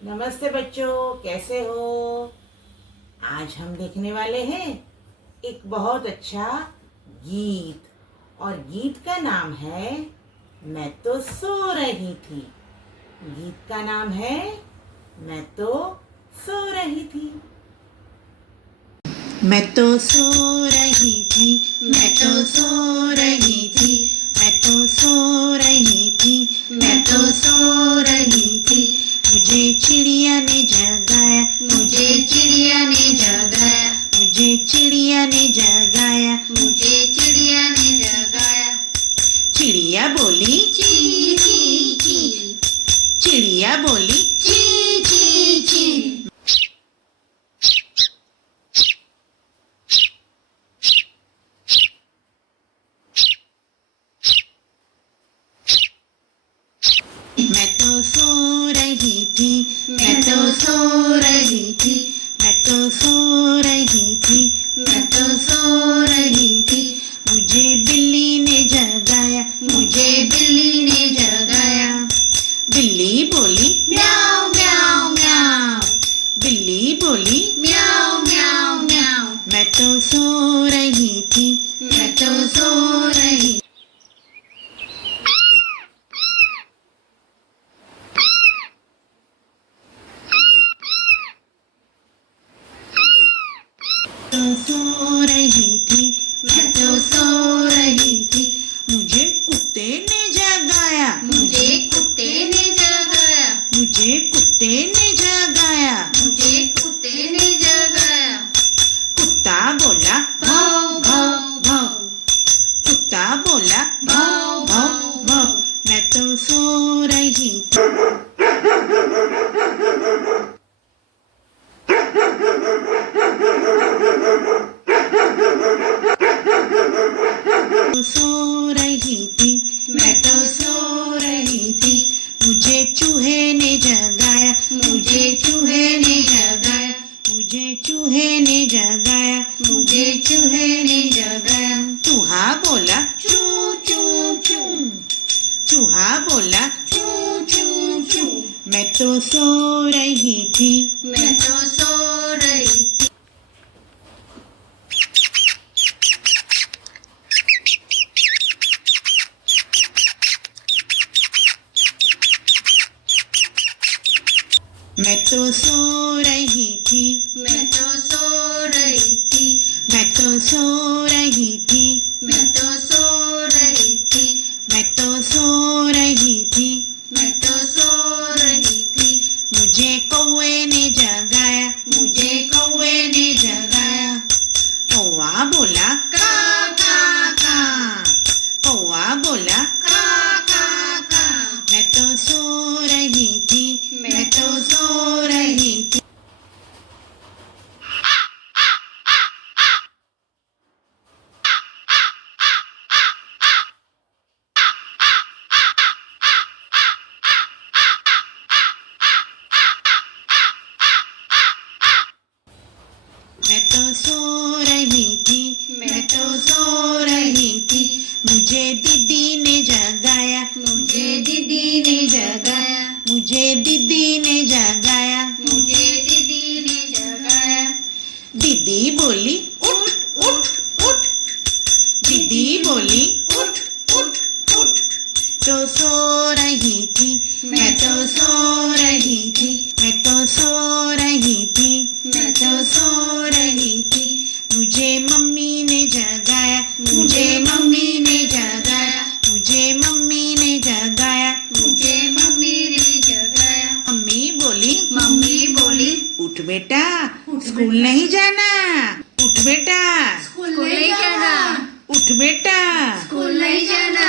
नमस्ते बच्चों, कैसे हो? आज हम देखने वाले हैं एक बहुत अच्छा गीत। और गीत का नाम है मैं तो सो रही थी। गीत का नाम है मैं तो सो रही थी। मैं तो सो रही थी, मैं तो सो रही थी, मैं तो सो रही थी, मैं तो सो रही थी। मुझे चिड़िया ने जगाया, मुझे चिड़िया ने जगाया, मुझे चिड़िया ने जगाया, मुझे चिड़िया ने जगाया। चिड़िया बोली ची ची ची, चिड़िया बोली ची ची ची। मैं तो सो रही थी, मैं तो सो रही थी, मैं तो सो रही थी, मैं तो सो रही थी। मुझे बिल्ली ने जगाया, मुझे बिल्ली ने जगाया। बिल्ली बोली म्याऊं म्याऊं म्याऊं, बिल्ली बोली म्याऊं म्याऊं म्याऊं। मैं तो सो रही थी, मैं तो सो रही। तो सो रही थी, मैं तो सो रही थी। मुझे कुत्ते ने जगाया, मुझे कुत्ते ने जगाया, मुझे कुत्ते ने जगाया, मुझे कुत्ते ने जगाया। कुत्ता बोला भौं भौं भौं, कुत्ता बोला भौं भौं भौं। मैं तो सो रही थी। सो रही थी, मैं तो सो रही थी। मुझे चूहे ने जगाया, मुझे चूहे ने जगाया, मुझे चूहे ने जगाया, मुझे चूहे ने जगाया। चूहा बोला चू चू चू, चूहा बोला चू चू चू। मैं तो सो रही थी, मैं तो सो रही थी। मैं तो सो रही थी, मैं तो सो रही थी, मैं तो सो रही थी, मैं तो सो रही थी, मैं तो सो रही थी, मैं तो सो रही थी। मुझे कौवे ने जगाया, मुझे कौवे ने जगाया। कौवा बोला का का का, कौवा बोला का का का। मैं तो सो रही थी, मैं तो सो रही थी। मैं तो सो रही थी, मैं तो सो रही थी। मुझे दीदी ने जगाया, मुझे दीदी ने जगाया, मुझे दीदी ने जगाया, मुझे दीदी ने जगाया। दीदी बोली उठ उठ उठ, दीदी बोली उठ उठ उठ। तो सो रही थी, मैं तो सो रही थी, मैं तो सो रही थी, मैं तो सो रही थी। मुझे मम्मी ने जगाया, मुझे मम्मी ने जगाया, मुझे मम्मी ने जगाया, मुझे मम्मी ने जगाया। मम्मी बोली उठ बेटा, स्कूल नहीं जाना, उठ बेटा, स्कूल नहीं जाना, उठ बेटा, स्कूल नहीं जाना।